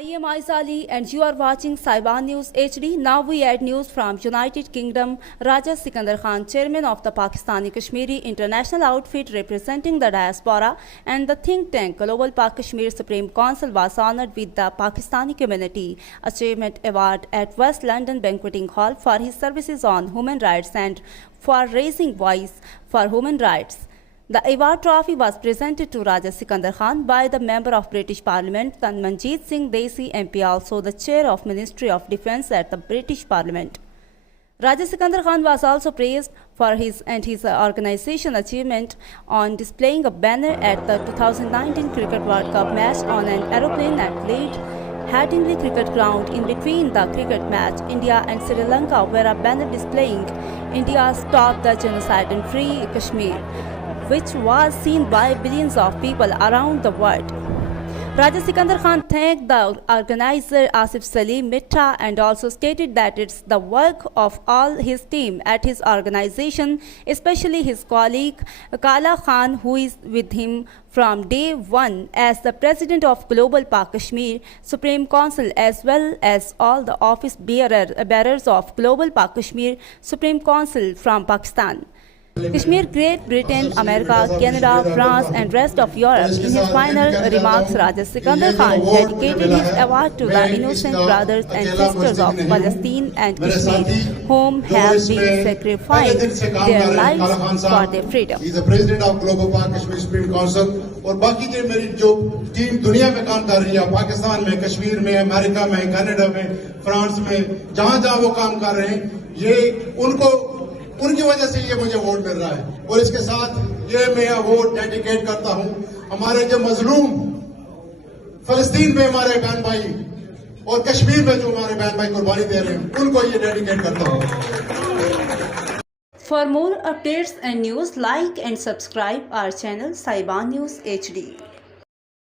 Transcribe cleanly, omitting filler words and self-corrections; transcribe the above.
I am Aisali and you are watching Saiban News HD. Now we add news from United Kingdom. R.Sikander Khan, chairman of the Pakistani Kashmiri International Outfit representing the diaspora and the think tank Global Pak Kashmir Supreme Council, was honored with the Pakistani Community Achievement Award at West London Banqueting Hall for his services on human rights and for raising voice for human rights. The award trophy was presented to R.Sikander Khan by the Member of British Parliament Tanmanjeet Singh Desi MP, also the Chair of Ministry of Defence at the British Parliament. R.Sikander Khan was also praised for his and his organisation achievement on displaying a banner at the 2019 Cricket World Cup match on an aeroplane at Leeds Headingley Cricket Ground in between the cricket match India and Sri Lanka, where a banner displaying India Stop the Genocide and Free Kashmir, which was seen by billions of people around the world. R.Sikander Khan thanked the organizer Asif Salim Mitta and also stated that it's the work of all his team at his organization, especially his colleague Kala Khan, who is with him from day one as the president of Global Pak Kashmir Supreme Council, as well as all the office bearers of Global Pak Kashmir Supreme Council from Pakistan, Kashmir, Great Britain, America, Canada, France and rest of Europe. In his final remarks, R.Sikander Khan dedicated his award to the innocent brothers and sisters of Palestine and Kashmir, whom have been sacrificing their lives for their freedom. He is the president of Global Pak Kashmir Supreme Council. और बाकी जो मेरी जो team दुनिया में काम कर रही है, पाकिस्तान में, कश्मीर में, अमेरिका में, कनाडा में, फ्रांस में, जहाँ-जहाँ वो काम कर रहे हैं, ये उनकी वजह से ये मुझे अवार्ड मिल रहा है। और इसके साथ ये मैं अवार्ड डेडिकेट करता हूं हमारे जो मजलूम फलस्तीन में हमारे बहन भाई और कश्मीर में जो हमारे बहन भाई कुर्बानी दे रहे हैं, उनको ये डेडिकेट करता हूं। For more updates and news, like and subscribe our channel Saiban News HD.